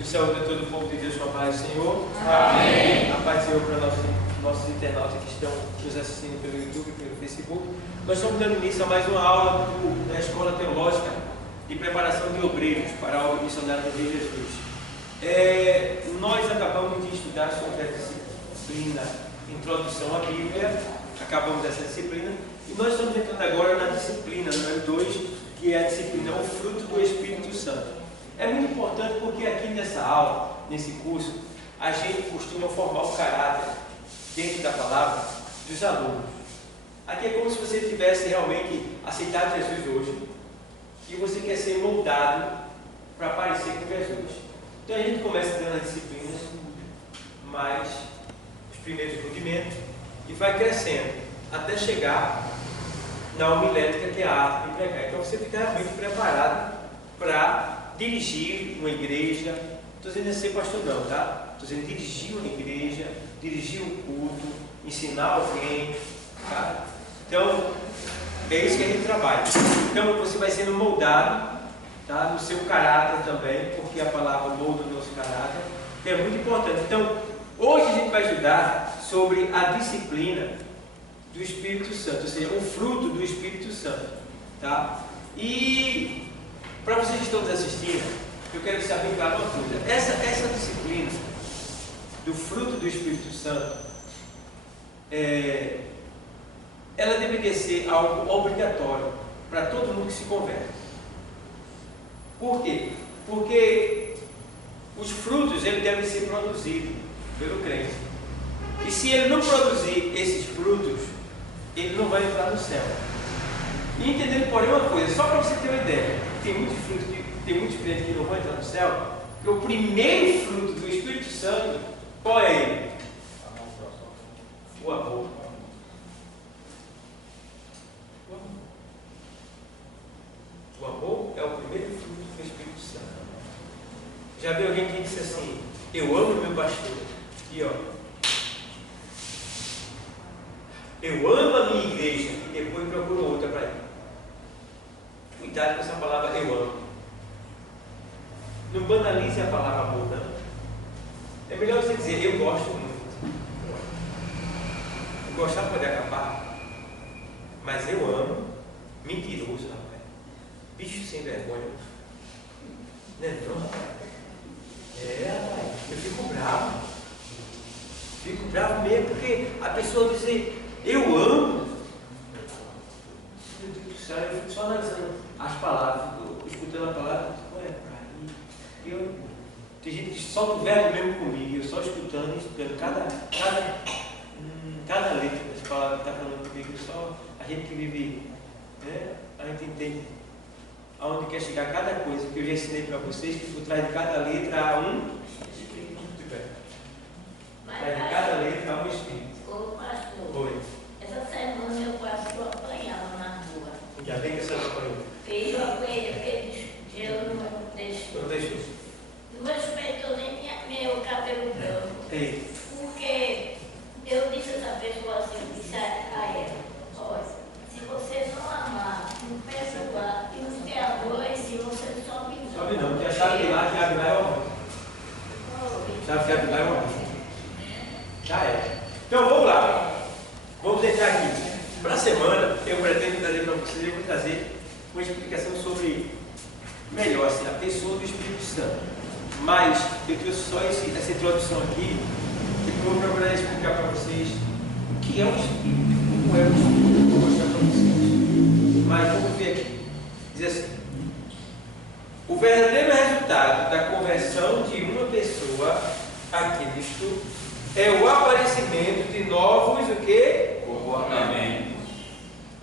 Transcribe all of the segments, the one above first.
Que o saúde a todo o povo de Deus com a paz do Senhor. Amém. A paz do Senhor para nossos internautas que estão nos assistindo pelo YouTube e pelo Facebook. Nós estamos dando início a mais uma aula da Escola Teológica de Preparação de Obreiros para a obra missionária do Rei Jesus. Nós acabamos de estudar sobre a disciplina Introdução à Bíblia. Acabamos dessa disciplina. E nós estamos entrando agora na disciplina número 2, que é a disciplina O Fruto do Espírito Santo. É muito importante porque aqui nessa aula, nesse curso, a gente costuma formar o caráter dentro da palavra dos alunos. Aqui é como se você tivesse realmente aceitado Jesus hoje e você quer ser moldado para parecer com Jesus. Então a gente começa dando as disciplinas, mais os primeiros rudimentos, e vai crescendo até chegar na homilética, que é a arte de pregar. Então você fica realmente preparado para dirigir uma igreja. Estou dizendo ser pastor não, tá? Estou dizendo dirigir uma igreja, dirigir um culto, ensinar alguém, tá? Então, é isso que a gente trabalha. Então você vai sendo moldado, tá? No seu caráter também, porque a palavra molda o nosso caráter, que é muito importante. Então, hoje a gente vai estudar sobre a disciplina do Espírito Santo, ou seja, o fruto do Espírito Santo, tá? E para vocês que estão nos assistindo, eu quero deixar bem claro uma coisa. Essa disciplina do fruto do Espírito Santo, ela deveria ser algo obrigatório para todo mundo que se converte. Por quê? Porque os frutos eles devem ser produzidos pelo crente. E se ele não produzir esses frutos, ele não vai entrar no céu. E entendendo, porém, uma coisa, só para você ter uma ideia, tem muitos crentes que não vão entrar no céu, porque o primeiro fruto do Espírito Santo, qual é ele? O amor. O amor é o primeiro fruto do Espírito Santo. Já viu alguém que disse assim: eu amo meu pastor? E ó, eu amo a minha igreja, e depois procuro outra para ir. Cuidado com essa palavra eu amo. Não banalize a palavra amor, não. É melhor você dizer eu gosto muito. Gostar pode acabar, mas eu amo. Mentiroso, rapaz. Bicho sem vergonha. Não é não, rapaz? Rapaz. Eu fico bravo. Fico bravo mesmo porque a pessoa diz eu amo. Meu Deus do céu, eu fico só analisando as palavras, escutando a palavra, tem gente que solta o verbo mesmo comigo, eu só escutando e estudando cada letra dessa palavra que está falando comigo, só a gente que vive, né? A gente entende aonde quer chegar cada coisa que eu já ensinei para vocês, que por trás de cada letra há um espírito. Por trás de cada letra há um espírito. Ô pastor, Oi. essa semana meu pastor apanhava na rua. Já bem que essa não foi. Fez uma coisa porque eu não deixou. Não deixou. Não respeitou nem meu cabelo branco. Ei. Porque eu disse a essa pessoa assim, disse a ela, olha, se você não amar, não perdoar e não ter amor, se você sobe não. Sobe não, porque a chave de lá, que abre lá é o amor. Chave que abre lá é o amor. Já é. Então vamos lá. Vamos entrar aqui. Para a semana, eu pretendo trazer para vocês, eu vou trazer uma explicação sobre, melhor assim, a pessoa do Espírito Santo. Mas eu trouxe só essa introdução aqui, e vou procurar explicar para vocês o que é o Espírito, como é o Espírito, vou mostrar para vocês. Mas vamos ver aqui. Diz assim: o verdadeiro resultado da conversão de uma pessoa a Cristo é o aparecimento de novos o quê? Comportamentos.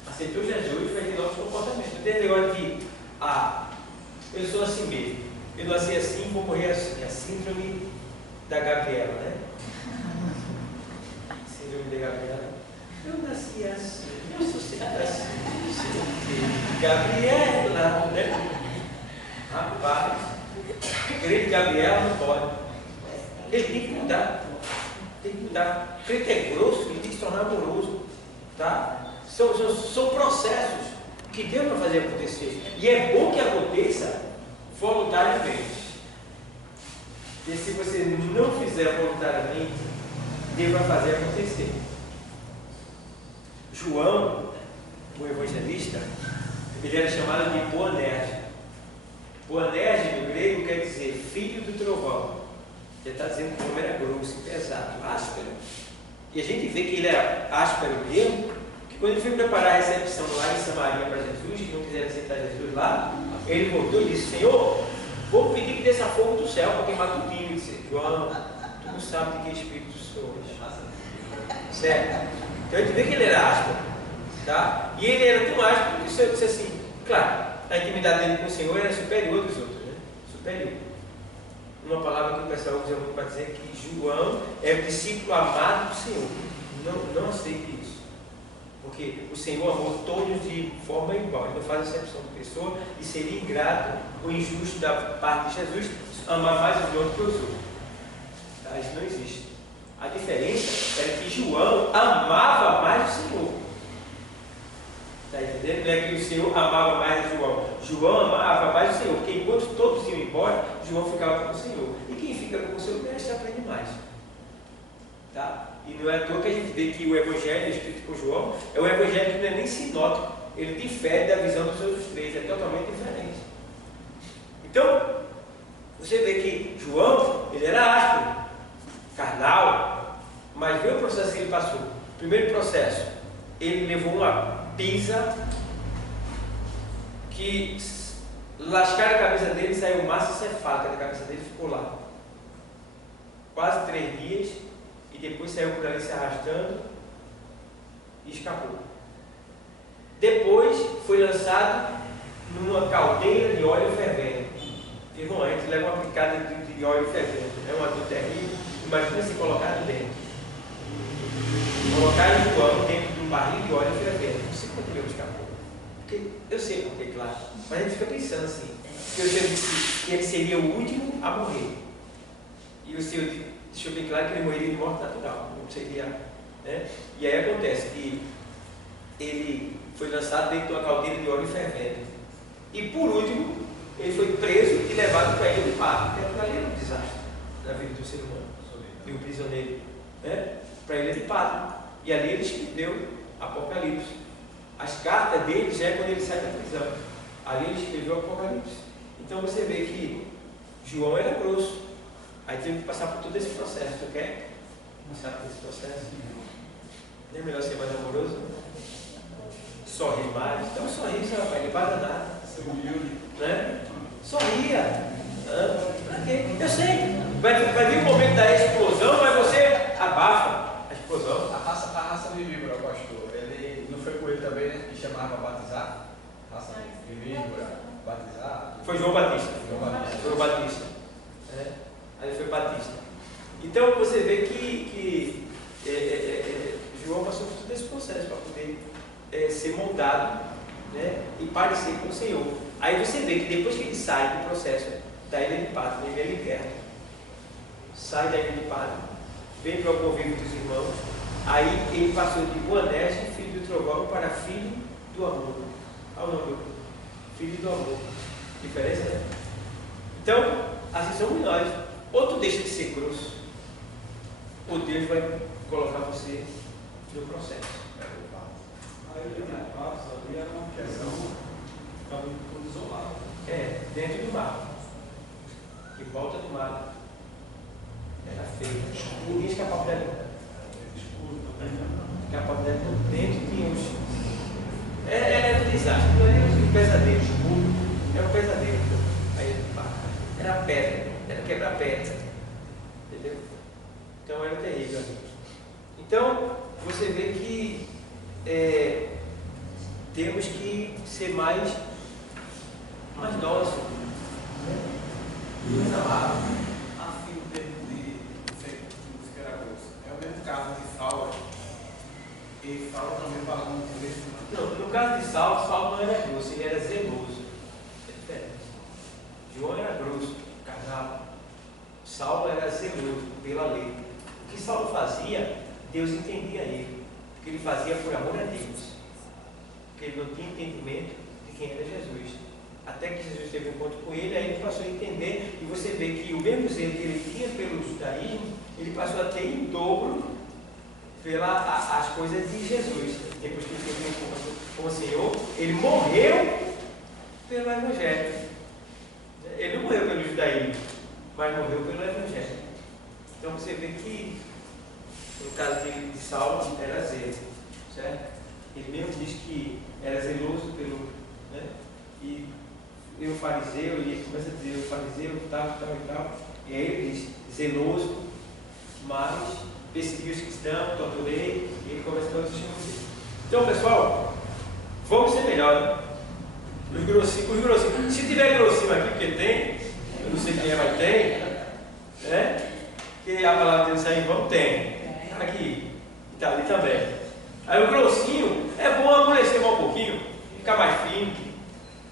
Aceitou Jesus, vai ter novos comportamentos. Não tem negócio de eu sou assim mesmo. Eu nasci assim, vou morrer assim. A síndrome da Gabriela, né? Síndrome da Gabriela. Eu nasci assim, eu sou sempre assim. Gabriela, né? Rapaz, crente Gabriela não pode. Ele tem que mudar. Tem que mudar. Crente é grosso, ele tem que se tornar amoroso. Tá? São processos que Deus vai fazer acontecer. E é bom que aconteça voluntariamente. E se você não fizer voluntariamente, Deus vai fazer acontecer. João, o evangelista, ele era chamado de Boanerges. Boanerges, no grego, quer dizer filho do trovão. Ele está dizendo que o nome era grosso, pesado, áspero. E a gente vê que ele era áspero mesmo, que quando ele foi preparar a recepção lá em Samaria para Jesus, que não quiseram aceitar Jesus lá, ele voltou e disse: Senhor, vou pedir que desça fogo do céu para queimar tudinho. Ele disse: João, tu não sabe de que espírito sou. Certo? Então a gente vê que ele era áspero, tá? E ele era tão áspero que o Senhor disse assim, claro, a intimidade dele com o Senhor era superior dos outros, né? Superior. Uma palavra que o pessoal usa muito para dizer que João é o discípulo amado do Senhor. Não aceite isso. Porque o Senhor amou todos de forma igual. Ele não faz exceção de pessoa e seria ingrato ou injusto da parte de Jesus amar mais os outros que os outros. Tá? Isso não existe. A diferença era que João amava mais o Senhor. Está entendendo? Não é que o Senhor amava mais João. João amava mais o Senhor, porque enquanto todos iam embora, João ficava com o Senhor. E quem fica com o Senhor mestre aprende mais. Tá? E não é à toa que a gente vê que o Evangelho escrito por João é um Evangelho que não é nem sinótico. Ele difere da visão dos outros três, é totalmente diferente. Então, você vê que João, ele era áspero, carnal, mas vê o processo que ele passou. Primeiro processo, ele levou uma pisa que lascaram a cabeça dele, saiu massa cefálica da cabeça dele, ficou lá quase 3 dias e depois saiu por ali se arrastando e escapou. Depois foi lançado numa caldeira de óleo fervendo. Irmão, a gente leva uma picada de óleo fervendo, é uma dor terrível. Imagina se colocar dentro. Colocar João dentro de um barril de óleo fervendo. Não sei quanto ele escapou. Porque eu sei porque, claro. Mas a gente fica pensando assim. Que o Senhor disse que ele seria o último a morrer. E o Senhor deixou bem claro que ele morreria de morte natural. Não seria. Né? E aí acontece que ele foi lançado dentro de uma caldeira de óleo fervendo. E por último, ele foi preso e levado para a ilha de Patmos. Porque ali era um desastre na vida do ser humano. E o prisioneiro, né? Para a ilha de Patmos. E ali ele escreveu Apocalipse. As cartas dele já é quando ele sai da prisão. Ali ele escreveu Apocalipse. Então você vê que João era grosso. Aí teve que passar por todo esse processo. Tu quer passar por esse processo? Não é melhor ser mais amoroso? Sorrir mais. Então sorrir, rapaz, ele para nada. Né? Sorria. Pra quê? Eu sei. Vai vir o momento da explosão, mas você abafa a explosão. A raça vivípara, pastor, ele não foi com ele também, né? Que chamava batizar? Raça vivípara, batizar. Foi João Batista. Foi o Batista. É. Aí foi Batista. Então você vê que João passou por todo esse processo para poder ser moldado, né? E parecer com o Senhor. Aí você vê que depois que ele sai do processo da ilha de Patmos, ele é liberto. Sai da ilha de Patmos, vem para o convívio dos irmãos. Aí ele passou de Boanerges, filho do trovão, para filho do amor. Olha o nome do filho do amor. Diferença, né? Então, assim somos nós. Ou tu deixa de ser grosso, ou Deus vai colocar você no processo. A ilha de Patmos ali era uma questão, estava tudo isolado. Dentro do mar. Em volta do mar. Era feio. Ninguém escapava dali. Escapava dali. Dentro tinha os. Era um desastre. Não era um pesadelo. Era um pesadelo. Aí, era pedra. Era quebra-pedra. Entendeu? Então era terrível. Então, você vê que temos que ser mais dócil. Assim, o termo de que era grosso. É o mesmo caso de Saulo. E Saulo também falava muito desse. Não, no caso de Saulo não era grosso, ele era zeloso. É diferente. João era grosso, carnal. Saulo era zeloso pela lei. O que Saulo fazia, Deus entendia ele. Porque ele fazia por amor a Deus. Porque ele não tinha entendimento de quem era Jesus. até que Jesus teve um encontro com ele, aí ele passou a entender, e você vê que o mesmo zelo que ele tinha pelo judaísmo, ele passou a ter em dobro pelas coisas de Jesus. Depois que ele teve um encontro com o Senhor, ele morreu pelo Evangelho. Ele não morreu pelo judaísmo, mas morreu pelo Evangelho. Então você vê que, no caso de Saulo, era zelo, certo? Ele mesmo diz que era zeloso pelo... Né? E o fariseu, e ele começa a dizer, o fariseu, tal, e aí ele diz, zeloso, mas persegui os cristãos, torturei, e ele começa a dar os estímulos. Então, pessoal, vamos ser melhor, né? Os grossinhos. Se tiver grossinho aqui, porque tem, eu não sei quem é, mas tem, né? Que a palavra de Deus aí, vamos, tem. Aqui, tá ali também. Aí o grossinho, é bom amolecer um pouquinho, ficar mais fino,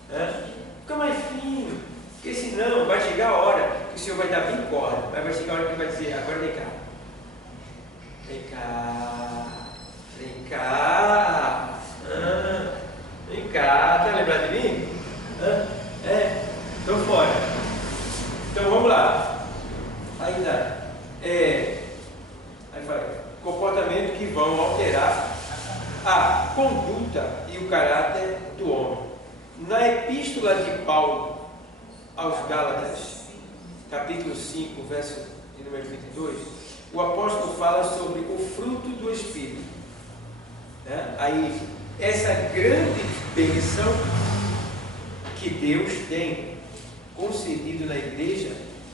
né? Fica mais fino, porque senão vai chegar a hora que o Senhor vai dar bem corda, vai chegar a hora que ele vai dizer, agora vem cá. Vem cá. Vem cá, quer lembrar de mim? Estou fora. Então vamos lá. Ainda aí fala, comportamento que vão alterar a conduta e o caráter do homem. Na epístola de Paulo aos Gálatas, capítulo 5, verso de número 22, o apóstolo fala sobre o fruto do Espírito. Aí, essa grande bênção que Deus tem concedido na igreja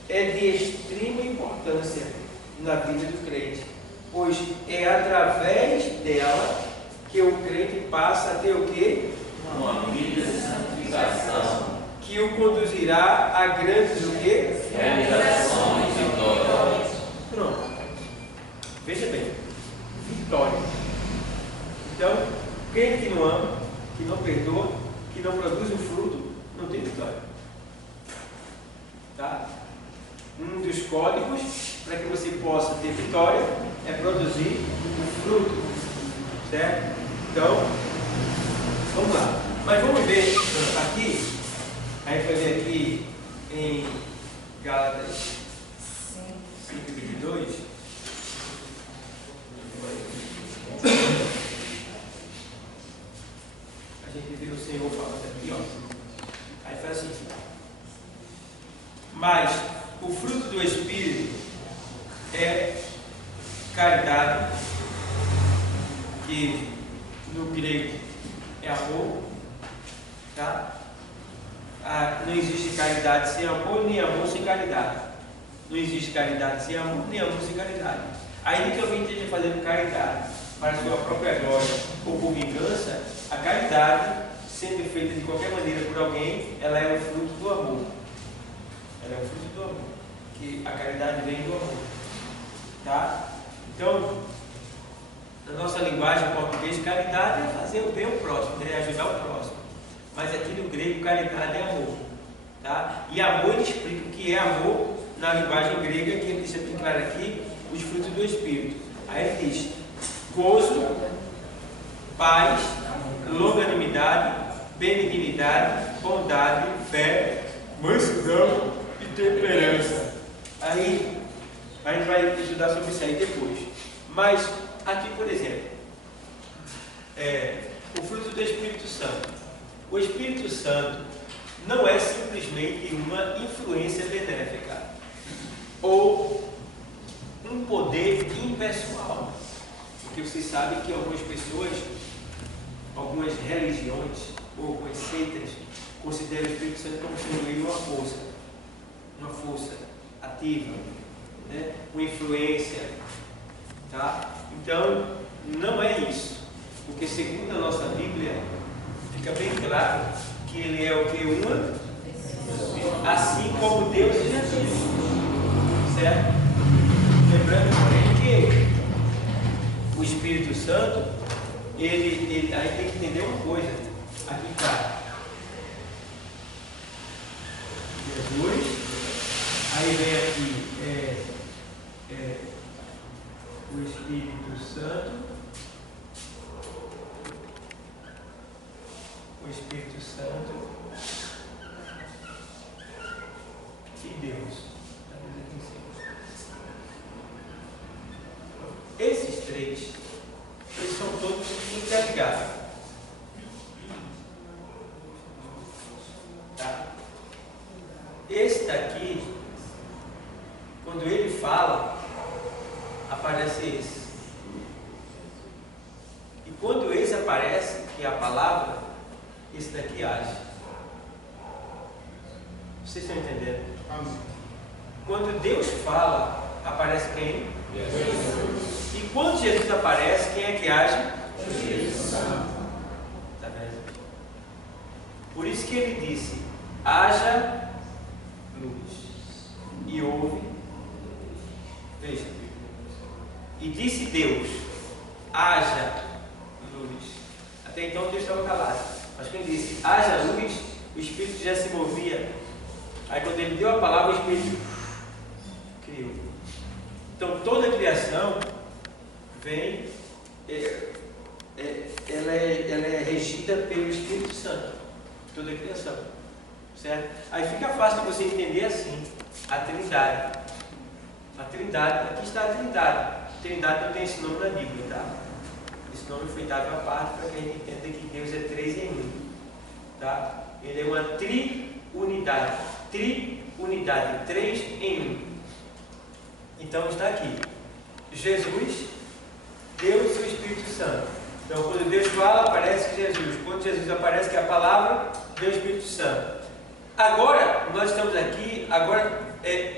é de extrema importância na vida do crente, pois é através dela que o crente passa a ter o quê? Uma vida de santificação que o conduzirá a grandes o quê? realizações e vitórias. Pronto. Veja bem, vitória. Então, crente que não ama, que não perdoa, que não produz o fruto, não tem vitória. Tá? Um dos códigos para que você possa ter vitória é produzir o fruto. Certo? Então, vamos lá. Mas vamos ver aqui, a gente vai ver aqui em Gálatas 5:22. A gente vê o Senhor falando aqui, ó. Aí faz assim. Mas o fruto do Espírito é caridade, que no grego é amor, tá? Não existe caridade sem amor, nem amor sem caridade. Não existe caridade sem amor, nem amor sem caridade. Ainda que alguém esteja fazendo caridade para sua própria glória ou por vingança, a caridade, sendo feita de qualquer maneira por alguém, ela é o fruto do amor. Ela é o fruto do amor. Que a caridade vem do amor. Tá? Então, na nossa linguagem portuguesa, caridade é fazer o bem ao próximo, é ajudar o próximo. Mas aqui no grego, caridade é amor. Tá? E amor, ele explica o que é amor na linguagem grega, que ele deixa bem claro aqui, os frutos do Espírito. Aí ele diz: gozo, paz, longanimidade, benignidade, bondade, fé, mansidão e temperança. Aí a gente vai estudar sobre isso aí depois. Mas aqui, por exemplo, o fruto do Espírito Santo. O Espírito Santo não é simplesmente uma influência benéfica ou um poder impessoal. Porque vocês sabem que algumas pessoas, algumas religiões ou algumas seitas consideram o Espírito Santo como sendo ele uma força ativa, né? Uma influência, tá? Então, não é isso, porque segundo a nossa Bíblia, fica bem claro que ele é o que? Assim como Deus e Jesus, certo? Lembrando, porém, que o Espírito Santo, aí tem que entender uma coisa. Aqui está Jesus, aí vem aqui o Espírito Santo, o Espírito Santo, de Deus. Esses três, eles são todos interligados. Tá? Esse daqui, quando ele fala, aparece esse. E quando esse aparece, que é a palavra, esse daqui age. Vocês estão entendendo? Quando Deus fala, aparece quem? Jesus. E quando Jesus aparece, quem é que age? Jesus. Tá vendo? Por isso que ele disse: haja luz. E houve. Veja. E disse Deus: haja luz. Até então Deus estava calado. Mas quando ele disse haja luz, o Espírito já se movia. Aí quando ele deu a palavra, o Espírito criou. Então toda a criação vem, ela é regida pelo Espírito Santo. Toda a criação. Certo? Aí fica fácil de você entender assim, a Trindade. A Trindade, aqui está a Trindade. A Trindade não tem esse nome na Bíblia, tá? Esse nome foi dado à parte para que a gente entenda que Deus é 3 em 1. Tá? Ele é uma triunidade. Triunidade, 3 em 1. Então está aqui: Jesus, Deus e o Espírito Santo. Então quando Deus fala, aparece Jesus. Quando Jesus aparece, que é a palavra, Deus e o Espírito Santo. Agora, nós estamos aqui,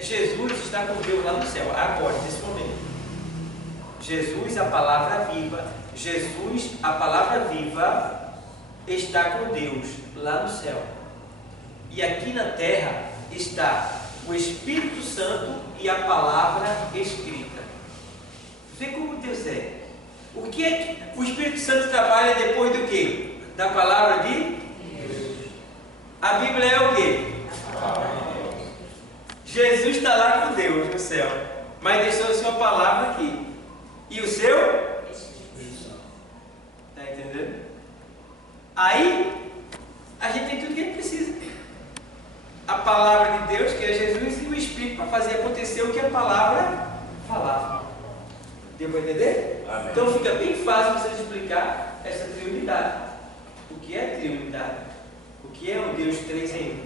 Jesus está com Deus lá no céu, agora, nesse momento. Jesus, a palavra viva, Jesus, a palavra viva, está com Deus lá no céu. E aqui na terra está o Espírito Santo e a palavra escrita. Vê como Deus é. O que é que o Espírito Santo trabalha depois do quê? Da palavra de Deus. A Bíblia é o quê? Jesus está lá com Deus no céu, mas deixou a sua palavra aqui. E o seu? Está entendendo? Aí, a gente tem tudo que a gente precisa. A palavra de Deus, que é Jesus, e o Espírito para fazer acontecer o que a palavra falava. Deu para entender? Amém. Então fica bem fácil vocês explicar essa triunidade. O que é triunidade? O que é o Deus 3 em 1?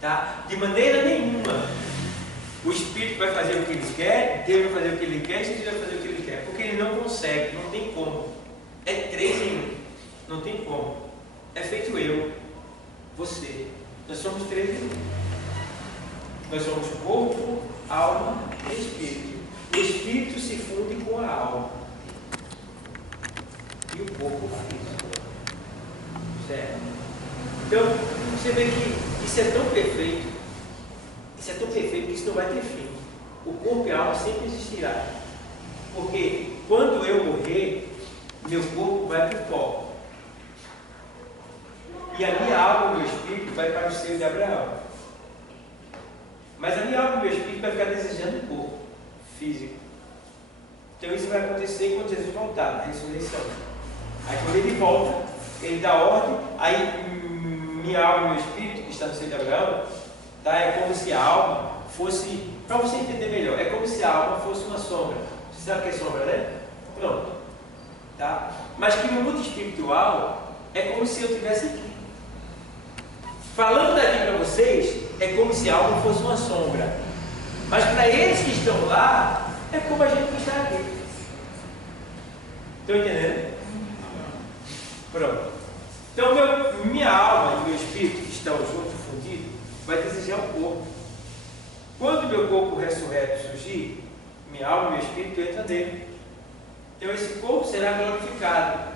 Tá? De maneira nenhuma o Espírito vai fazer o que ele quer, Deus vai fazer o que ele quer, Jesus vai fazer o que ele quer, porque ele não consegue, não tem como. É 3 em 1, não tem como. É feito eu, você. Nós somos 3 em 1. Nós somos corpo, alma e espírito. O espírito se funde com a alma e o corpo físico. Certo? Então, você vê que isso é tão perfeito. Isso é tão perfeito que isso não vai ter fim. O corpo e a alma sempre existirá. Porque quando eu morrer, meu corpo vai para o pó. E a minha alma e o meu espírito vai para o seio de Abraão. Mas a minha alma e o meu espírito vai ficar desejando o corpo físico. Então isso vai acontecer quando Jesus voltar, na ressurreição. Aí quando ele volta, ele dá ordem, aí minha alma e meu espírito, que está no seio de Abraão, tá? É como se a alma fosse, para você entender melhor, é como se a alma fosse uma sombra. Você sabe o que é sombra, né? Pronto. Tá? Mas que no mundo espiritual é como se eu estivesse aqui. Falando daqui para vocês, é como se a alma fosse uma sombra. Mas para eles que estão lá, é como a gente que está aqui. Estão entendendo? Pronto. Então minha alma e meu espírito que estão juntos, fundidos, vai desejar o corpo. Quando meu corpo ressurreto surgir, minha alma e meu espírito entram nele. Então esse corpo será glorificado.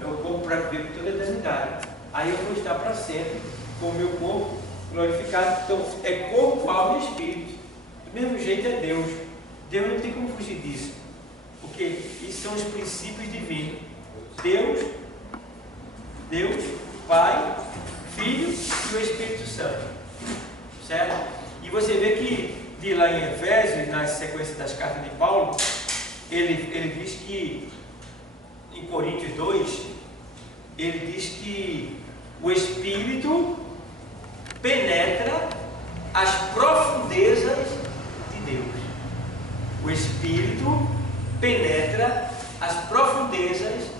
É o corpo para viver por toda a eternidade. Aí eu vou estar para sempre com o meu corpo glorificado. Então é corpo, alma e espírito. Do mesmo jeito é Deus. Deus não tem como fugir disso. Porque isso são os princípios divinos. Deus, Pai, Filho e o Espírito Santo. Certo? E você vê que de lá em Efésios, na sequência das cartas de Paulo, ele diz que, em Coríntios 2, ele diz que o Espírito penetra as profundezas de Deus. O Espírito penetra as profundezas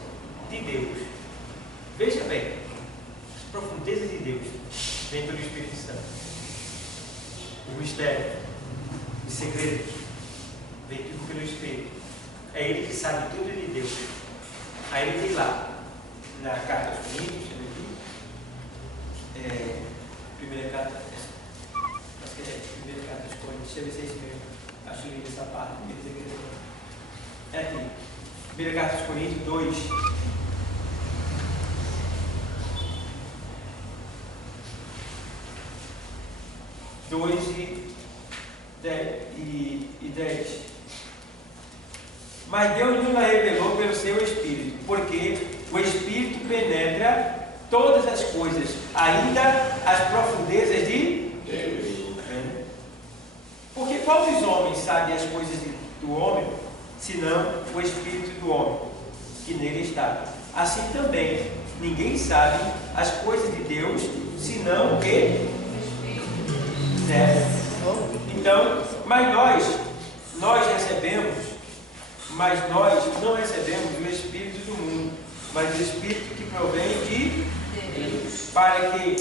de Deus. Veja bem, as profundezas de Deus vêm pelo Espírito Santo. O mistério, os segredos, vem tudo pelo Espírito. É Ele que sabe tudo de Deus. Aí ele diz lá, na carta aos Coríntios, primeira carta aos Coríntios, deixa eu ver se é isso mesmo. Acho lindo essa parte. É aqui. Primeira carta aos Coríntios 2. 2 e 10. Mas Deus nos revelou pelo seu Espírito, porque o Espírito penetra todas as coisas, ainda as profundezas de Deus. Porque qual dos homens sabe as coisas do homem, senão o Espírito do homem, que nele está? Assim também, ninguém sabe as coisas de Deus, senão o que? Então, mas nós não recebemos o Espírito do mundo, mas o Espírito que provém de Deus, para que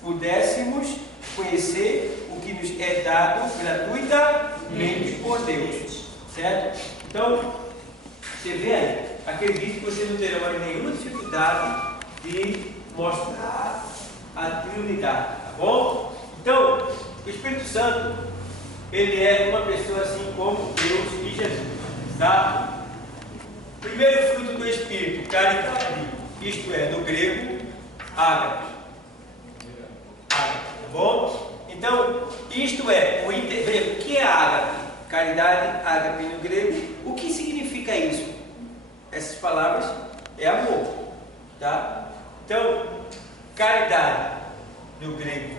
pudéssemos conhecer o que nos é dado gratuitamente por Deus, certo? Então, você vê aí, acredito que você não terá mais nenhuma dificuldade de mostrar a Trindade, tá bom? Então, o Espírito Santo, ele é uma pessoa assim como Deus e Jesus, tá? Primeiro fruto do Espírito, caridade, isto é, no grego, ágape. Tá bom? Então, isto é, o que é ágape? Caridade, ágape no grego. O que significa isso? Essas palavras é amor, tá? Então, caridade no grego,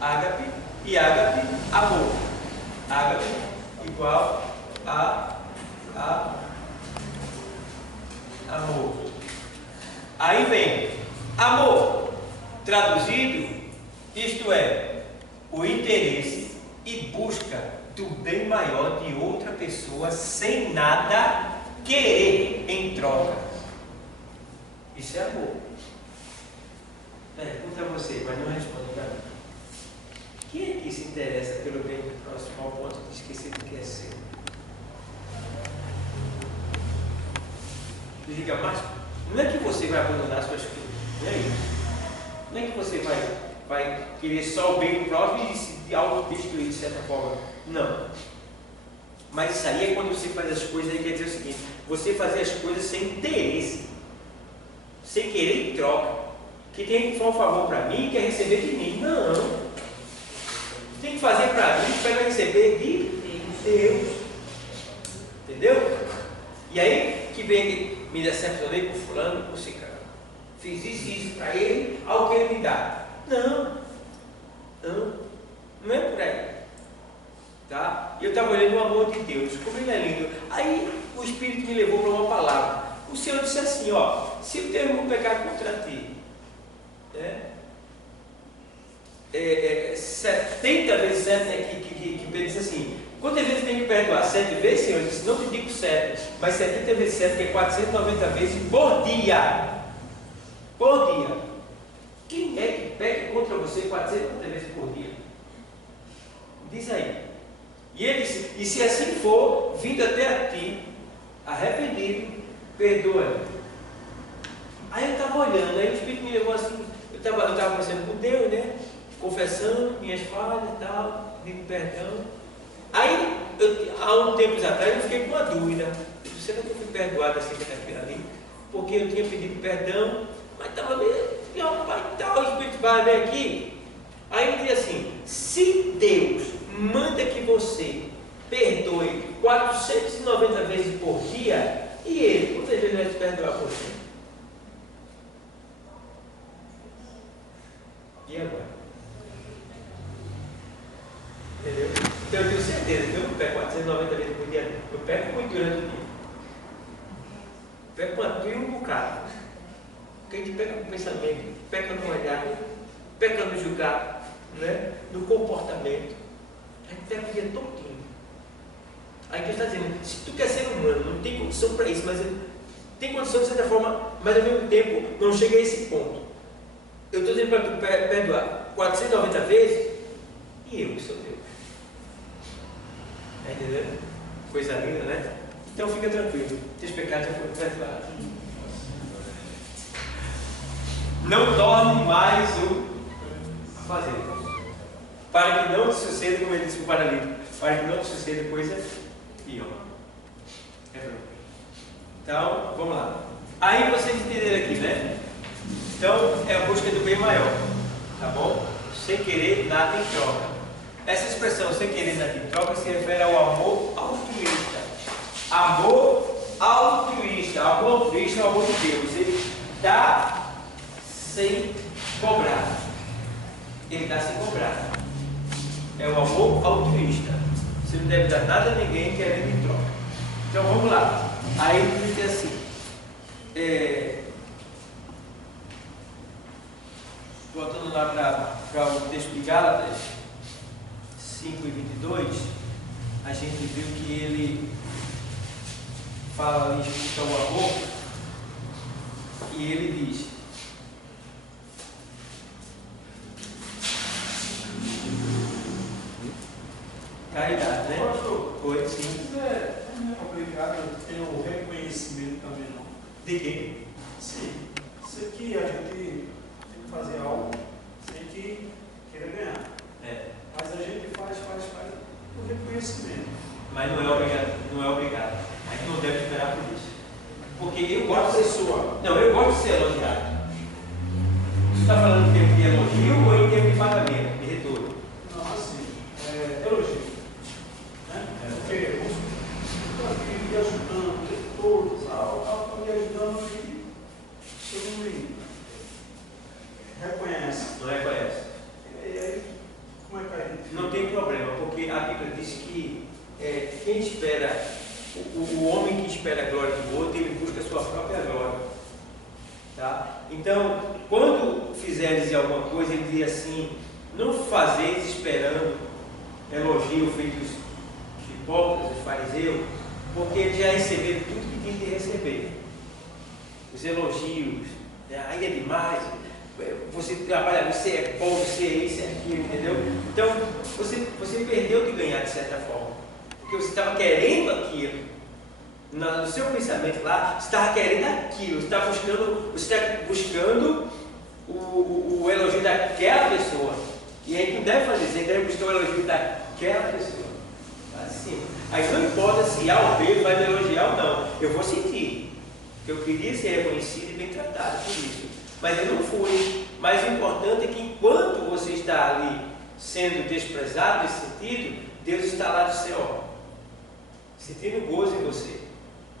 ágape, e ágape, amor. Ágape igual a amor. Aí vem amor, traduzido, isto é, o interesse e busca do bem maior de outra pessoa sem nada querer em troca. Isso é amor. Pergunta a você, mas não responde para mim. Quem é que se interessa pelo bem do próximo ao ponto de esquecer do que é seu? Diga, mas não é que você vai abandonar suas coisas, não é isso? Não é que você vai querer só o bem do próximo e se autodestruir de certa forma. Não. Mas isso aí é quando você faz as coisas, aí quer dizer o seguinte: você fazer as coisas sem interesse, sem querer em troca. Que tem que fazer um favor para mim e quer receber de mim. Não. Tem que fazer para mim para receber de Deus. Entendeu? E aí que vem, me decepcionei com fulano, com ciclano. Fiz isso para ele, ao que ele me dá. Não é por aí. Tá? Eu estava olhando o amor de Deus, como ele é lindo. Aí o Espírito me levou para uma palavra. O Senhor disse assim, ó: se o teu irmão pecar contra ti, 70 vezes 7, né, que Pedro disse assim: quantas vezes tem que perdoar? 7 vezes, Senhor? Eu disse: não te digo 7, mas 70 vezes 7, que é 490 vezes por dia. Por dia. Quem é que peca contra você 490 vezes por dia? Diz aí. E ele disse: e se assim for, vindo até a ti, arrependido, perdoa. Aí eu estava olhando, aí o Espírito me levou assim, eu estava conversando com Deus, né? Confessando minhas falhas e tal, pedindo perdão. Aí, há um tempo atrás, eu fiquei com uma dúvida: será que eu fui perdoado assim daquilo ali? Porque eu tinha pedido perdão, mas estava meio, o Espírito vai vir aqui. Aí ele diz assim: se Deus manda que você perdoe 490 vezes por dia, e ele, quantas vezes vai te perdoar por você? E agora? Entendeu? Então eu tenho certeza que eu não pego 490 vezes por dia, eu pego muito durante o dia. Pego uma tua e um bocado. Porque a gente pega no pensamento, pega no olhar, pega no julgar, né? No comportamento. A gente vai aprender todinho. Aí Deus está dizendo, se tu quer ser humano, não tem condição para isso, mas tem condição de certa forma, mas ao mesmo tempo não chega a esse ponto. Eu estou dizendo para tu perdoar 490 vezes, e eu que sou Deus. Está entendendo? Coisa linda, né? Então fica tranquilo, teus pecados já foram perdoados. Não torne mais o fazer, para que não te suceda, como ele disse para o paralítico, para que não te suceda coisa pior. Então, vamos lá. Aí vocês entenderam aqui, né? Então, é a busca do bem maior, tá bom? Sem querer, nada em troca. Essa expressão, sem querer, nada em troca, se refere ao amor altruísta. Amor altruísta. Amor altruísta é o amor de Deus. Ele dá sem cobrar. Ele dá sem cobrar. É o amor altruísta. Você não deve dar nada a ninguém querendo em troca. Então vamos lá. Aí ele diz assim. Voltando lá para o texto de Gálatas 5:22, a gente viu que ele fala ali junto ao amor, e ele diz: caridade, né? Pastor, Oi, sim. isso é complicado ter o reconhecimento também, não? De quem? Sim. Isso aqui a gente tem que fazer algo sem que queira ganhar. Mas a gente faz por reconhecimento. Mas não é obrigado, não é obrigado. A gente não deve esperar por isso. Porque eu gosto de ser sua. Não, eu gosto de ser elogiado. Você está falando em termos de elogio ou em termos de pagamento, de retorno? Não, assim, elogio. Né? Porque eu estou aqui me ajudando o tempo todo, ela está me ajudando e você não me reconhece. Não reconhece. E aí, como é que a gente... Não tem problema, porque a Bíblia diz que quem espera, o homem que espera a glória do outro, ele busca a sua própria glória. Tá? Então, quando fizeres alguma coisa, ele diz assim: não fazeis esperando elogio feito dos hipócritas, dos fariseus, porque eles já receberam tudo que tinham de receber. Os elogios, aí é demais, você trabalha, você é pobre, você é isso, é aquilo, entendeu? Então, você perdeu de ganhar de certa forma, porque você estava querendo aquilo. No seu pensamento lá, você estava querendo aquilo, você está buscando o elogio daquela pessoa. E a gente não deve fazer isso, a gente deve buscar o elogio daquela pessoa. Assim. Aí não importa se A ou B vai me elogiar ou não, eu vou sentir que eu queria ser reconhecido e bem tratado por isso. Mas eu não fui. Mas o importante é que enquanto você está ali sendo desprezado nesse sentido, Deus está lá do céu, sentindo gozo em você.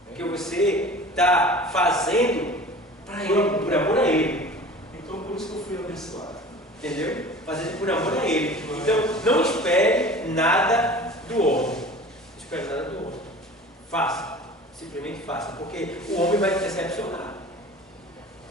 Porque você está fazendo para Ele, por amor a Ele. Então, por isso que eu fui abençoado. Entendeu? Fazendo por amor a Ele. Então, não espere nada do homem. Não espere nada do homem. Faça. Simplesmente faça. Porque o homem vai te decepcionar.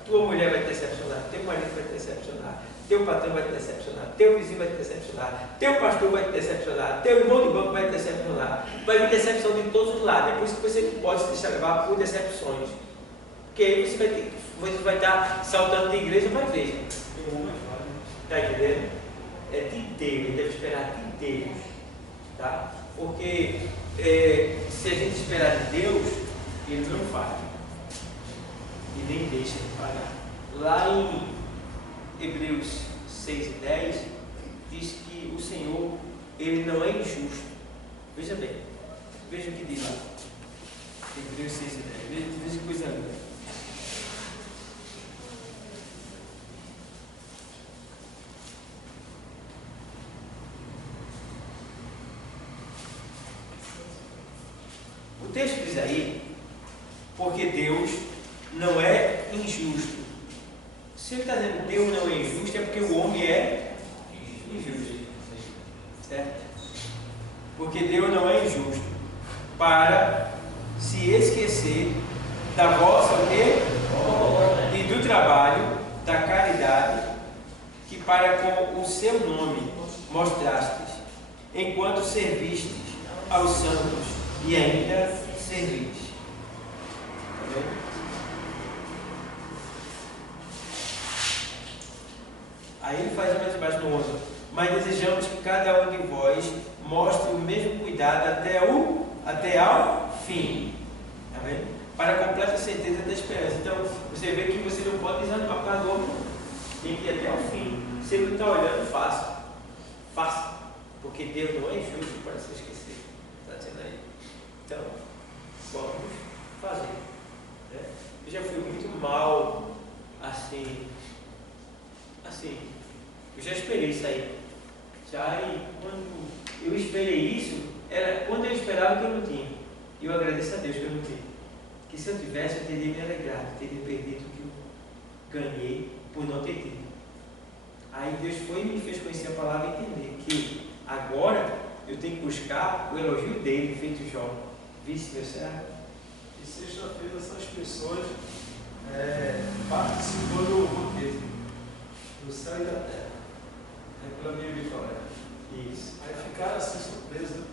Tua mulher vai te decepcionar. Teu marido vai te decepcionar. Teu patrão vai te decepcionar. Teu vizinho vai te decepcionar. Teu pastor vai te decepcionar. Teu irmão de banco vai te decepcionar. Vai vir decepção de todos os lados. É por isso que você não pode se deixar levar por decepções. Porque aí você vai estar saltando de igreja mais vezes. Está entendendo? É de Deus. Ele deve esperar de Deus. Tá? Porque se a gente esperar de Deus, Ele não faz. E nem deixa de pagar. Lá em Hebreus 6:10 diz que o Senhor, Ele não é injusto. Veja bem, veja o que diz lá. Hebreus 6:10. Veja que coisa linda. O texto diz aí, porque Deus não é injusto. Se ele está dizendo que Deus não é injusto, é porque o homem é injusto. Certo? Porque Deus não é injusto para se esquecer da vossa o quê? E do trabalho, da caridade, que para com o seu nome mostrastes, enquanto servistes aos santos e ainda servis. Tá vendo? Aí ele faz mais embaixo no 11. Mas desejamos que cada um de vós mostre o mesmo cuidado até ao fim. Tá vendo? Para a completa certeza da esperança. Então, você vê que você não pode desanimar por causa do outro. Tem que ir até o fim. Se ele não está olhando, faça. Faça. Porque Deus não é injusto para se esquecer. Está dizendo aí. Então, vamos fazer. Né? Eu já fui muito mal assim. Eu já esperei isso aí. Quando eu esperei isso, era quando eu esperava que eu não tinha. E eu agradeço a Deus que eu não tinha. Que se eu tivesse, eu teria me alegrado, teria perdido o que eu ganhei por não ter tido. Aí Deus foi e me fez conhecer a palavra e entender que agora eu tenho que buscar o elogio dele, feito Jó. Vice meu servo. E sexta-feira essas pessoas participam do roteiro do céu e da terra. É pela minha vitória. Isso. Aí ficaram assim surpresos,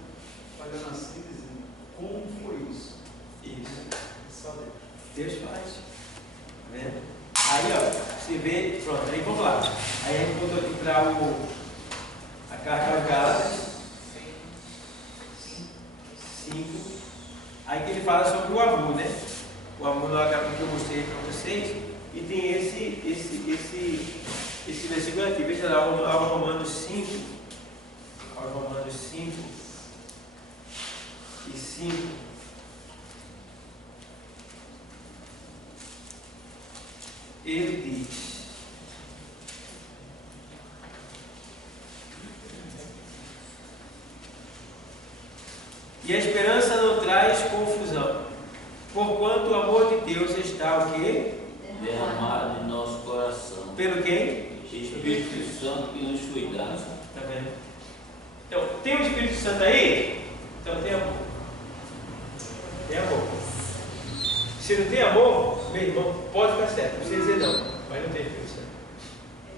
olhando assim, dizendo, como foi isso? Isso. Só Deus. Deus faz. Tá vendo? Aí, ó, você vê, pronto, aí vamos lá. Aí a gente voltou aqui para a carta aos Gálatas 5. Aí que ele fala sobre o amor, né? O amor no agape que eu mostrei para vocês. E tem esse versículo aqui. Veja lá, ao Romanos 5. Ao Romanos 5 e 5. Ele diz: e a esperança não traz confusão, porquanto o amor de Deus está o quê? Derramado em nosso coração. Pelo quem? Espírito Santo que nos foi dado. Está vendo? Então, tem o Espírito Santo aí? Então tem amor. Tem amor. Se não tem amor, meu irmão, pode ficar certo. Não precisa dizer não, mas não tem Espírito Santo.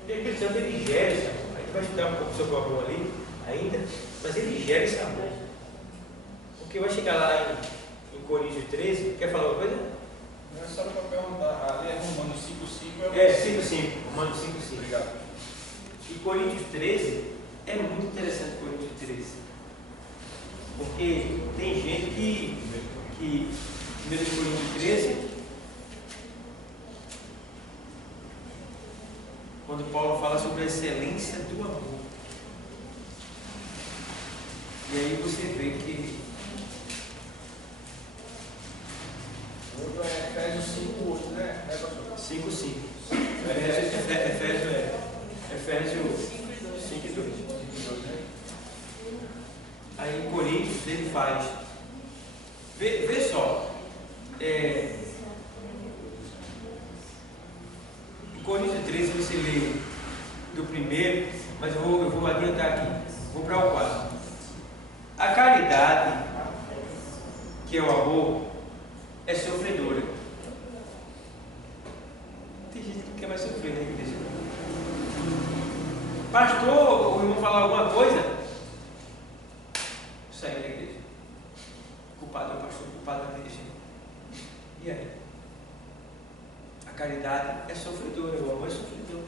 O Espírito Santo, ele gera esse amor. A gente vai estudar um pouco sobre o amor ali ainda, mas ele gera esse amor. Porque vai chegar lá em Coríntios 13. Quer falar alguma coisa? Não é só para perguntar, ali é Romanos 5,5. É, 5,5. Romanos 5,5. Obrigado. E Coríntios 13 é muito interessante. Coríntios 13. Porque tem gente que 1 Coríntios 13, quando Paulo fala sobre a excelência do amor. E aí você vê que Outro é Efésios 5,8, né? 5,5. Efésios 5,2. Aí em Coríntios ele faz. Vê só. Em Coríntios 13 você lê do primeiro, mas eu vou adiantar aqui. Vou para o 4. A caridade, que é o amor, é sofredora. Tem gente que não quer mais sofrer, né, igreja? Pastor, o irmão falar alguma coisa, sai da igreja. Culpado é o pastor, culpado é a igreja. E aí? A caridade é sofredora, o amor é sofredor.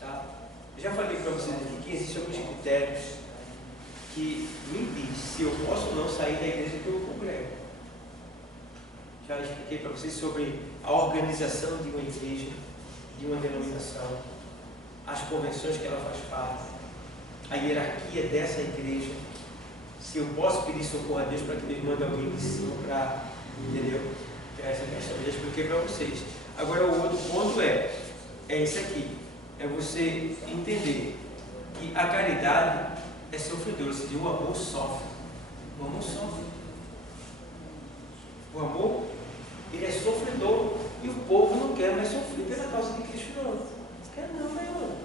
Tá? Eu já falei para vocês aqui que existem alguns critérios que me diz se eu posso ou não sair da igreja que eu congrego. Já expliquei para vocês sobre a organização de uma igreja, de uma denominação, as convenções que ela faz parte, a hierarquia dessa igreja. Se eu posso pedir socorro a Deus para que Deus mande alguém de cima para, entendeu? Essa questão eu já expliquei para vocês. Agora o outro ponto é isso aqui, é você entender que a caridade é sofredora, ou seja, o amor sofre. O amor sofre. O amor, ele é sofredor. E o povo não quer mais sofrer pela causa de Cristo, não. Não quer não, meu irmão.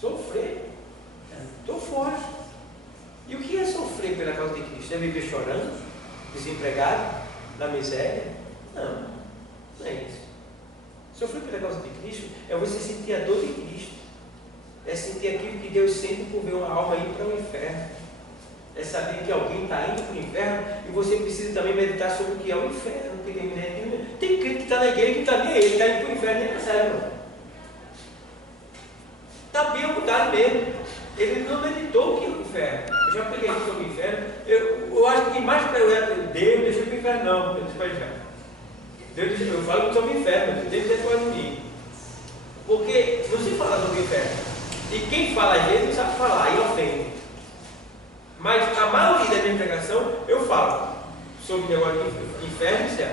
Sofrer? Estou fora. E o que é sofrer pela causa de Cristo? É viver chorando? Desempregado? Na miséria? Não. Não é isso. Sofrer pela causa de Cristo é você sentir a dor de Cristo. é sentir aquilo que Deus sente por ver uma alma ir para o inferno. É saber que alguém está indo para o inferno e você precisa também meditar sobre o que é o inferno. Tem crente que está na igreja que está nem aí, ele está indo para o inferno, nem percebe. Está bem ocultado mesmo. Ele não meditou o que é o inferno. Eu já peguei sobre o inferno. Eu acho que mais para Deus deixa para o inferno, não. Eu deixo para o inferno. Eu falo sobre o inferno, Deus deixa para mim. Porque não se fala sobre o inferno. E quem fala às vezes não sabe falar e ofende. Mas a maioria da minha pregação eu falo sobre o negócio de inferno e céu.